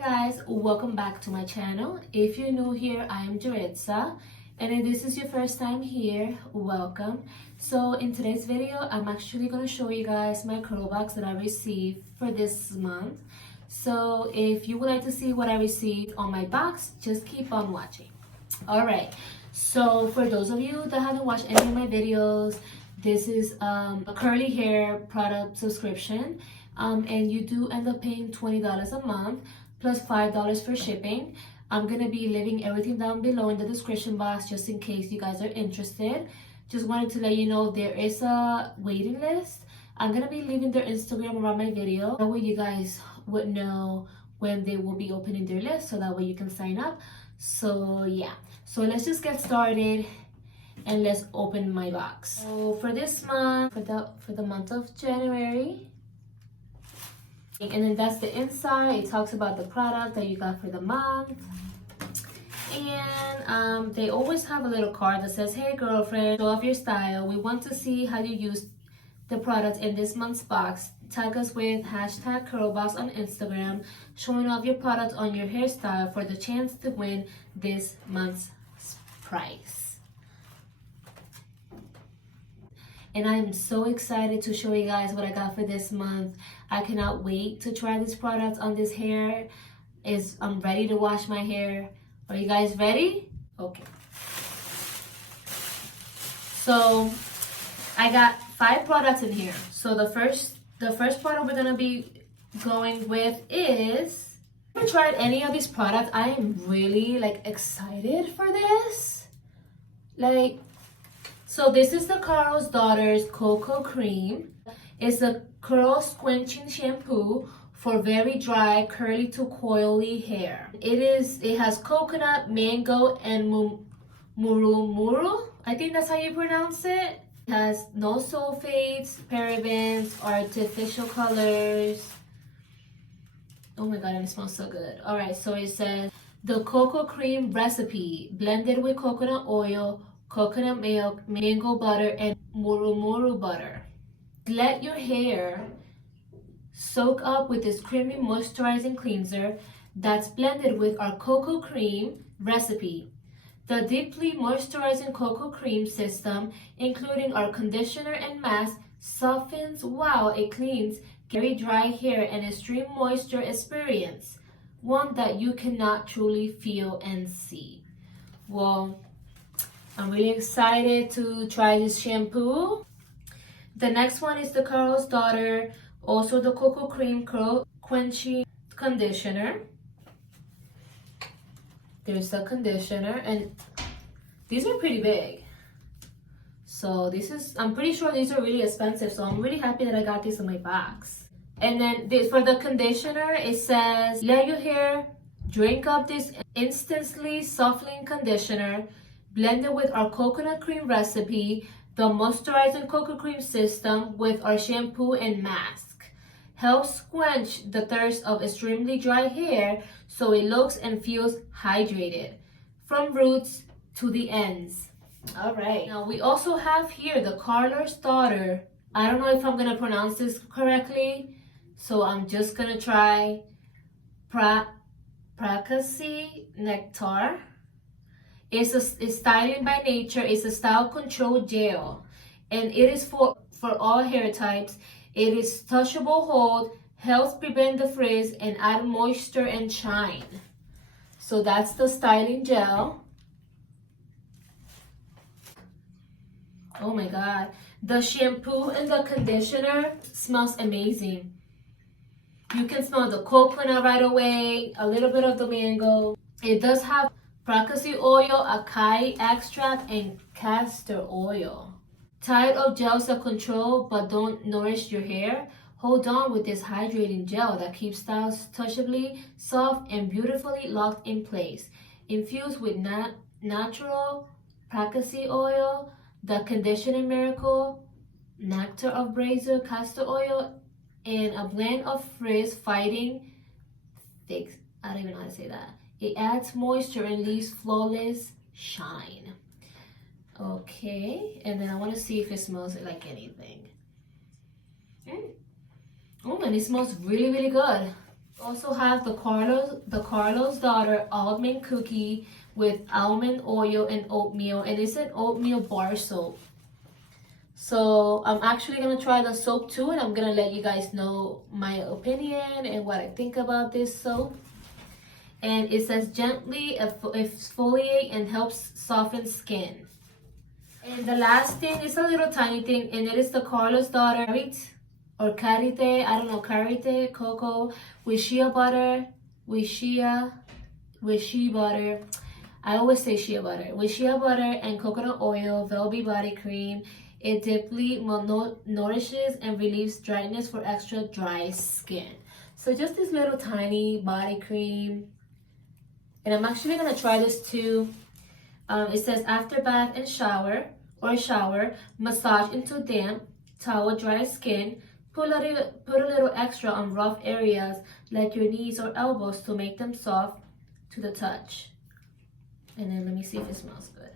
guys, welcome back to my channel. If you're new here, I am Jaritza, and if this is your first time here, welcome. So in today's video, I'm actually going to show you guys my Curlbox that I received for this month. So if you would like to see what I received on my box, just keep on watching. Alright, so for those of you that haven't watched any of my videos, this is a curly hair product subscription. And you do end up paying $20 a month plus $5 for shipping. I'm gonna be leaving everything down below in the description box just in case you guys are interested. Just wanted to let you know there is a waiting list. I'm gonna be leaving their Instagram around my video. That way you guys would know when they will be opening their list, so that way you can sign up. So yeah, so let's just get started and let's open my box. So for this month, for the month of January, and then that's the inside. It talks about the product that you got for the month. And they always have a little card that says, hey girlfriend, show off your style. We want to see how you use the product in this month's box. Tag us with #Curlbox on Instagram, showing off your product on your hairstyle for the chance to win this month's prize. And I'm so excited to show you guys what I got for this month. I cannot wait to try this product on this hair. I'm ready to wash my hair. Are you guys ready? Okay. So I got 5 products in here. So the first product we're gonna be going with is, I haven't tried any of these products. I am really excited for this. So this is the Carlo's Daughter's Coco Creme. It's a curl squenching shampoo for very dry, curly to coily hair. It has coconut, mango, and muru. I think that's how you pronounce it. It has no sulfates, parabens, artificial colors. Oh my god, and it smells so good. Alright, so it says the Coco Cream recipe blended with coconut oil, coconut milk, mango butter, and muru butter. Let your hair soak up with this creamy moisturizing cleanser that's blended with our Coco Cream recipe. The deeply moisturizing Coco Cream system, including our conditioner and mask, softens while it cleans very dry hair and extreme moisture experience, one that you cannot truly feel and see. Well, I'm really excited to try this shampoo. The next one is the Carlo's Daughter, also the Coco Cream Curl Quenching Conditioner. There's the conditioner, and these are pretty big. So I'm pretty sure these are really expensive, so I'm really happy that I got this in my box. And then for the conditioner, it says, let your hair drink up this instantly softening conditioner, blended with our coconut cream recipe, the moisturizing Coco Cream system with our shampoo and mask. Helps quench the thirst of extremely dry hair so it looks and feels hydrated from roots to the ends. Alright, now we also have here the Carlo's Daughter. I don't know if I'm going to pronounce this correctly, so I'm just going to try Pracaxi Nectar. It's styling by nature. It's a style control gel, and it is for all hair types. It is touchable hold, helps prevent the frizz, and add moisture and shine. So that's the styling gel. Oh my god, the shampoo and the conditioner smells amazing. You can smell the coconut right away, a little bit of the mango. It does have Pracaxi oil, acai extract, and castor oil. Tired of gels that control but don't nourish your hair? Hold on with this hydrating gel that keeps styles touchably soft and beautifully locked in place. Infused with natural Pracaxi oil, the conditioner miracle, nectar of brazier castor oil, and a blend of frizz fighting fix. I don't even know how to say that. It adds moisture and leaves flawless shine. Okay, and then I want to see if it smells like anything. Oh, and it smells really, really good. Also have the Carlo's Daughter almond cookie with almond oil and oatmeal, and it's an oatmeal bar soap. So I'm actually gonna try the soap too, and I'm gonna let you guys know my opinion and what I think about this soap. And it says gently exfoliate and helps soften skin. And the last thing is a little tiny thing, and it is the Carlo's Daughter or Karite, I don't know, Karite, Coco, with shea butter, with shea butter. I always say shea butter. With shea butter and coconut oil, velvety body cream. It deeply nourishes and relieves dryness for extra dry skin. So just this little tiny body cream. And I'm actually gonna try this too. It says after bath and shower, massage into damp, towel dry skin. Put a little extra on rough areas like your knees or elbows to make them soft to the touch. And then let me see if it smells good.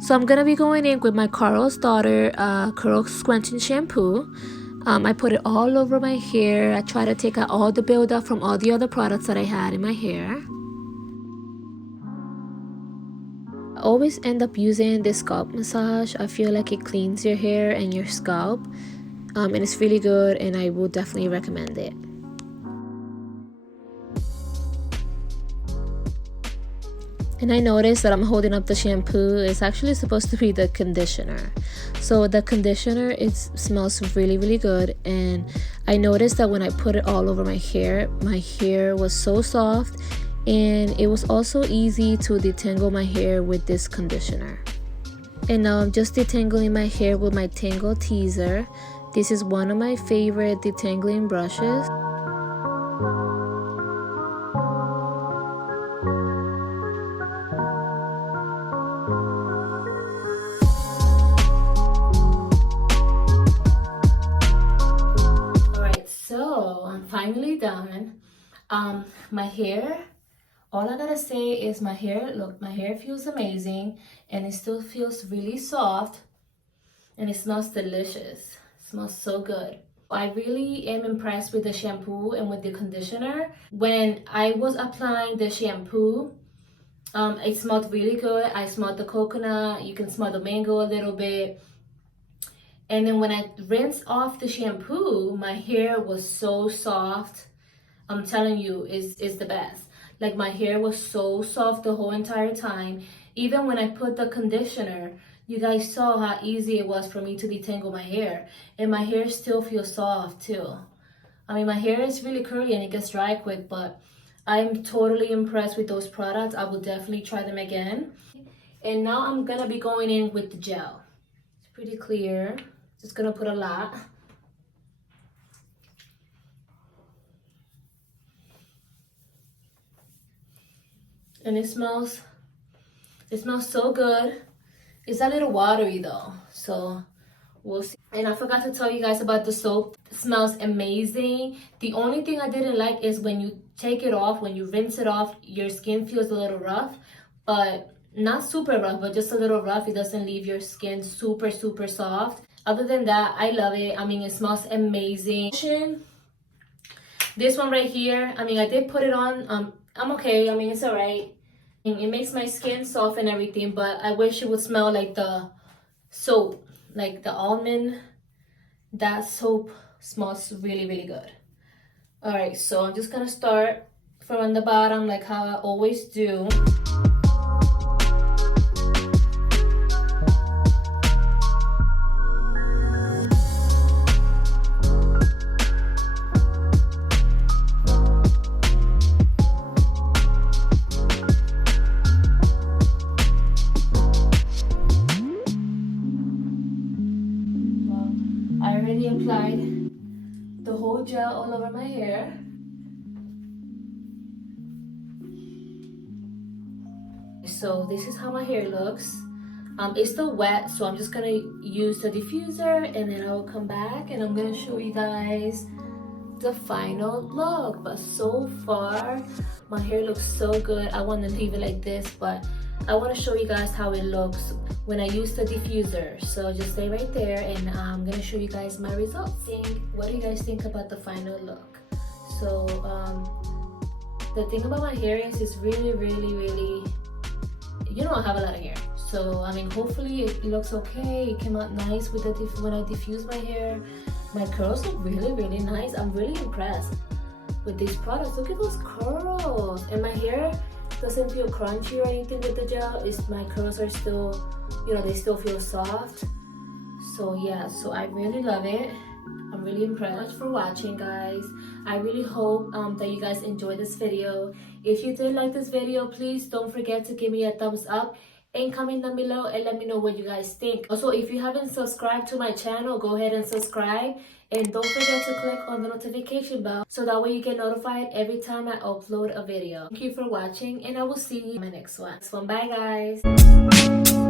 So I'm gonna be going in with my Carlo's Daughter curl scrunching shampoo. I put it all over my hair. I try to take out all the buildup from all the other products that I had in my hair. I always end up using this scalp massage. I feel like it cleans your hair and your scalp, and it's really good, and I would definitely recommend it. And I noticed that I'm holding up the shampoo. It's actually supposed to be the conditioner. So the conditioner, it smells really, really good. And I noticed that when I put it all over my hair was so soft. And it was also easy to detangle my hair with this conditioner. And now I'm just detangling my hair with my Tangle Teezer. This is one of my favorite detangling brushes. Alright, so I'm finally done. My hair, all I gotta say is my hair feels amazing, and it still feels really soft, and it smells delicious. It smells so good. I really am impressed with the shampoo and with the conditioner. When I was applying the shampoo, it smelled really good. I smelled the coconut. You can smell the mango a little bit. And then when I rinsed off the shampoo, my hair was so soft. I'm telling you, it's the best. Like, my hair was so soft the whole entire time. Even when I put the conditioner, you guys saw how easy it was for me to detangle my hair. And my hair still feels soft too. I mean, my hair is really curly and it gets dry quick, but I'm totally impressed with those products. I will definitely try them again. And now I'm gonna be going in with the gel. It's pretty clear. Just gonna put a lot. And it smells so good. It's a little watery though, so we'll see. And I forgot to tell you guys about the soap. It smells amazing. The only thing I didn't like is when you take it off, when you rinse it off, your skin feels a little rough, but not super rough, but just a little rough. It doesn't leave your skin super, super soft. Other than that, I love it. I mean, it smells amazing. This one right here, I mean, I did put it on. I'm okay. I mean, it's all right. It makes my skin soft and everything, but I wish it would smell like the soap, like the almond. That soap smells really, really good. All right, so I'm just gonna start from the bottom like how I always do. Applied the whole gel all over my hair. So this is how my hair looks. It's still wet, so I'm just gonna use the diffuser, and then I will come back and I'm gonna show you guys the final look. But so far my hair looks so good. I want to leave it like this, but I want to show you guys how it looks when I use the diffuser. So just stay right there and I'm gonna show you guys my results. What do you guys think about the final look? So the thing about my hair is it's really, you know, I have a lot of hair. So I mean, hopefully it looks okay. It came out nice with the when I diffuse my hair. My curls look really nice. I'm really impressed with these products. Look at those curls. And my hair doesn't feel crunchy or anything with the gel. My curls are still, you know, they still feel soft. So yeah, so I really love it. I'm really impressed. Thanks for watching, guys. I really hope that you guys enjoyed this video. If you did like this video, please don't forget to give me a thumbs up and comment down below and let me know what you guys think. Also, if you haven't subscribed to my channel, go ahead and subscribe, and don't forget to click on the notification bell so that way you get notified every time I upload a video. Thank you for watching, and I will see you in my next one. Bye guys.